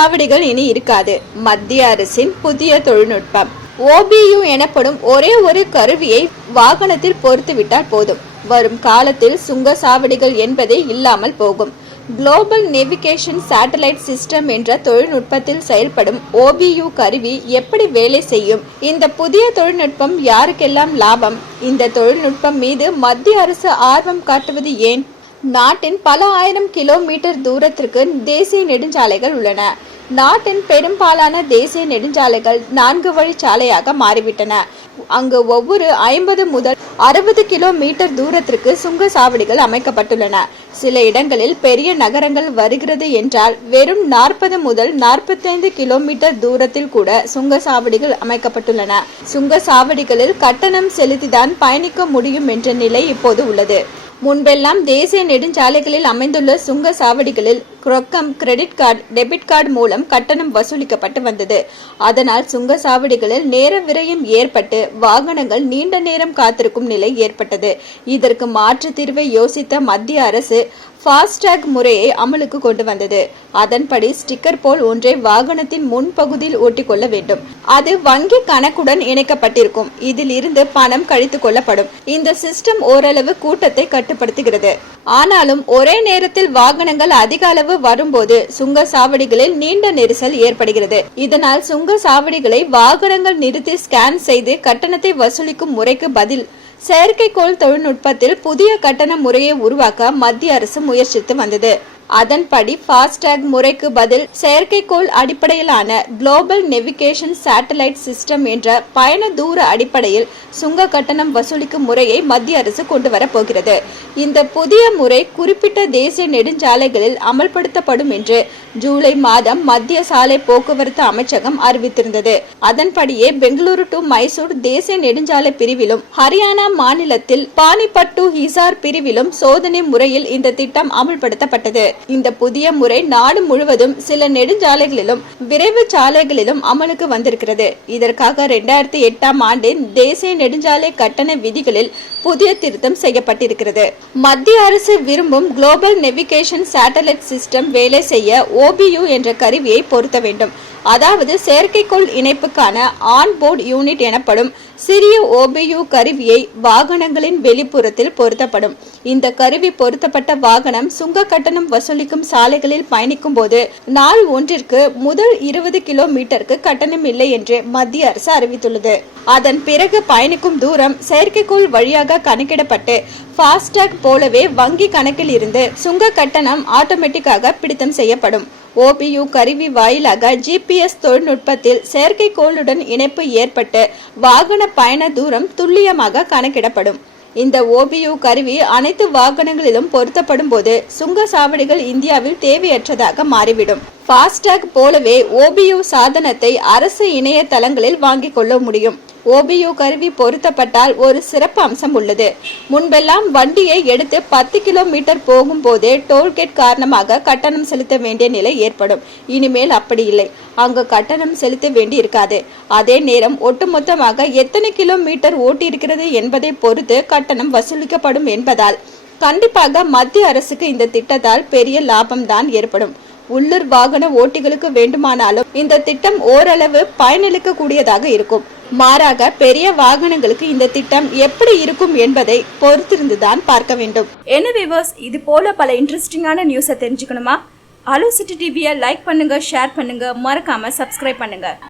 சுங்கச்சாவடிகள் இனி இருக்காது. மத்திய அரசின் புதிய தொழில்நுட்பம். OBU எனப்படும் ஒரே ஒரு கருவியை வாகனத்தில் பொருத்திவிட்டால் போதும். வரும் காலத்தில் சுங்கச்சாவடிகள் என்பதே இல்லாமல் போகும். குளோபல் நேவிகேஷன் சேட்டலைட் சிஸ்டம் என்ற தொழில்நுட்பத்தில் செயல்படும் OBU கருவி எப்படி வேலை செய்யும்? இந்த புதிய தொழில்நுட்பம் யாருக்கெல்லாம் லாபம்? இந்த தொழில்நுட்பம் மீது மத்திய அரசு ஆர்வம் காட்டுவது ஏன்? நாட்டின் பல ஆயிரம் கிலோமீட்டர் தூரத்திற்கு தேசிய நெடுஞ்சாலைகள் உள்ளன. நாட்டின் பெரும்பாலான தேசிய நெடுஞ்சாலைகள் 4 வழிச்சாலையாக மாறிவிட்டன. அங்கு ஒவ்வொரு 50 முதல் 60 கிலோமீட்டர் தூரத்திற்கு சுங்கச்சாவடிகள் அமைக்கப்பட்டுள்ளன. சில இடங்களில் பெரிய நகரங்கள் வருகிறது என்றால் வெறும் 40 முதல் 45 கிலோமீட்டர் தூரத்தில் கூட சுங்கச்சாவடிகள் அமைக்கப்பட்டுள்ளன. சுங்கச்சாவடிகளில் கட்டணம் செலுத்திதான் பயணிக்க முடியும் என்ற நிலை இப்போது உள்ளது. முன்பெல்லாம் தேசிய நெடுஞ்சாலைகளில் அமைந்துள்ள சுங்கச்சாவடிகளில் ரொக்கம், கிரெடிட் கார்டு, டெபிட் கார்டு மூலம் கட்டணம் வசூலிக்கப்பட்டு வந்தது. அதனால் சுங்கச்சாவடிகளில் நேர விரயம் ஏற்பட்டு வாகனங்கள் நீண்ட நேரம் காத்திருக்கும் நிலை ஏற்பட்டது. இதற்கு மாற்று தீர்வை யோசித்த மத்திய அரசு ஃபாஸ்டாக் முறையை அமலுக்கு கொண்டு வந்தது. அதன்படி ஸ்டிக்கர் போல் ஒன்றை வாகனத்தின் முன்பகுதியில் ஒட்டிக்கொள்ள வேண்டும். அது வங்கி கணக்குடன் இணைக்கப்பட்டிருக்கும். இதில் இருந்து பணம் கழித்துக் கொள்ளப்படும். இந்த சிஸ்டம் ஓரளவு கூட்டத்தை கட்டுப்படுத்துகிறது. ஆனாலும் ஒரே நேரத்தில் வாகனங்கள் அதிக அளவு வரும்போது சுங்கச்சாவடிகளில் நீண்ட நெரிசல் ஏற்படுகிறது. இதனால் சுங்கச்சாவடிகளை வாகனங்கள் நிறுத்தி ஸ்கேன் செய்து கட்டணத்தை வசூலிக்கும் முறைக்கு பதில் செயற்கைக்கோள் தொழில்நுட்பத்தில் புதிய கட்டண முறையை உருவாக்க மத்திய அரசு முயற்சித்து வந்தது. அதன்படி ஃபாஸ்டாக் முறைக்கு பதில் செயற்கைக்கோள் அடிப்படையிலான குளோபல் நேவிகேஷன் சேட்டலைட் சிஸ்டம் என்ற பயண தூர அடிப்படையில் சுங்க கட்டணம் வசூலிக்கும் முறையை மத்திய அரசு கொண்டு வர போகிறது. இந்த புதிய முறை குறிப்பிட்ட தேசிய நெடுஞ்சாலைகளில் அமல்படுத்தப்படும் என்று ஜூலை மாதம் மத்திய சாலை போக்குவரத்து அமைச்சகம் அறிவித்திருந்தது. அதன்படியே பெங்களூரு டு மைசூர் தேசிய நெடுஞ்சாலை பிரிவிலும் ஹரியானா மாநிலத்தில் பானிபட் டு ஹிசார் பிரிவிலும் சோதனை முறையில் இந்த திட்டம் அமல்படுத்தப்பட்டது. இந்த புதிய முறை நாடு முழுவதும் சில நெடுஞ்சாலைகளிலும் விரைவு சாலைகளிலும் அமலுக்கு வந்திருக்கிறது. இதற்காக 2008ஆம் ஆண்டின் தேசிய நெடுஞ்சாலை கட்டண விதிகளில் புதிய திருத்தம் செய்யப்பட்டிருக்கிறது. மத்திய அரசு விரும்பும் குளோபல் நேவிகேஷன் சேட்டலைட் சிஸ்டம் வேலை செய்ய OBU என்ற கருவியை பொருத்த வேண்டும். அதாவது செயற்கைக்கோள் இணைப்புக்கான ஆன்போர்டு யூனிட் எனப்படும் சிறிய OBU கருவியை வாகனங்களின் வெளிப்புறத்தில் பொருத்தப்படும். இந்த கருவி பொருத்தப்பட்ட வாகனம் சுங்க கட்டணம் வசூலிக்கும் சாலைகளில் பயணிக்கும் போது நாள் ஒன்றிற்கு முதல் 20 கிலோமீட்டருக்கு கட்டணம் இல்லை என்று மத்திய அரசு அறிவித்துள்ளது. அதன் பிறகு பயணிக்கும் தூரம் செயற்கைக்கோள் வழியாக கணக்கிடப்பட்டு ஃபாஸ்டாக் போலவே வங்கி கணக்கில் இருந்து சுங்க கட்டணம் ஆட்டோமேட்டிக்காக பிடித்தம் செய்யப்படும். OBU கருவி வாயிலாக GPS தொழில்நுட்பத்தில் செயற்கைக்கோளுடன் இணைப்பு ஏற்பட்டு வாகன பயண தூரம் துல்லியமாக கணக்கிடப்படும். இந்த OBU கருவி அனைத்து வாகனங்களிலும் பொருத்தப்படும் போது சுங்கச்சாவடிகள் இந்தியாவில் தேவையற்றதாக மாறிவிடும். ஃபாஸ்டாக் போலவே OBU சாதனத்தை அரசு இணையதளங்களில் வாங்கிக் கொள்ள முடியும். OBU கருவி பொருத்தப்பட்டால் ஒரு சிறப்பு அம்சம் உள்ளது. முன்பெல்லாம் வண்டியை எடுத்து 10 கிலோமீட்டர் போகும் போதே டோல்கேட் காரணமாக கட்டணம் செலுத்த வேண்டிய நிலை ஏற்படும். இனிமேல் அப்படி இல்லை. அங்கு கட்டணம் செலுத்த வேண்டி இருக்காது. அதே நேரம் ஒட்டுமொத்தமாக எத்தனை கிலோமீட்டர் ஓட்டியிருக்கிறது என்பதை பொறுத்து கட்டணம் வசூலிக்கப்படும் என்பதால் கண்டிப்பாக மத்திய அரசுக்கு இந்த திட்டத்தால் பெரிய லாபம் தான் ஏற்படும். உள்ளூர் வாகன ஓட்டிகளுக்கு வேண்டுமானாலும் இந்த திட்டம் ஓரளவு பயனளிக்க கூடியதாக இருக்கும். மாறாக பெரிய வாகனங்களுக்கு இந்த திட்டம் எப்படி இருக்கும் என்பதை பொறுத்திருந்துதான் பார்க்க வேண்டும். என்ன வியூவர்ஸ், இது போல பல இன்ட்ரெஸ்டிங்கான நியூஸை தெரிஞ்சுக்கணுமா? அலோ சிட்டி டிவியை லைக் பண்ணுங்க, ஷேர் பண்ணுங்க, மறக்காம சப்ஸ்கிரைப் பண்ணுங்க.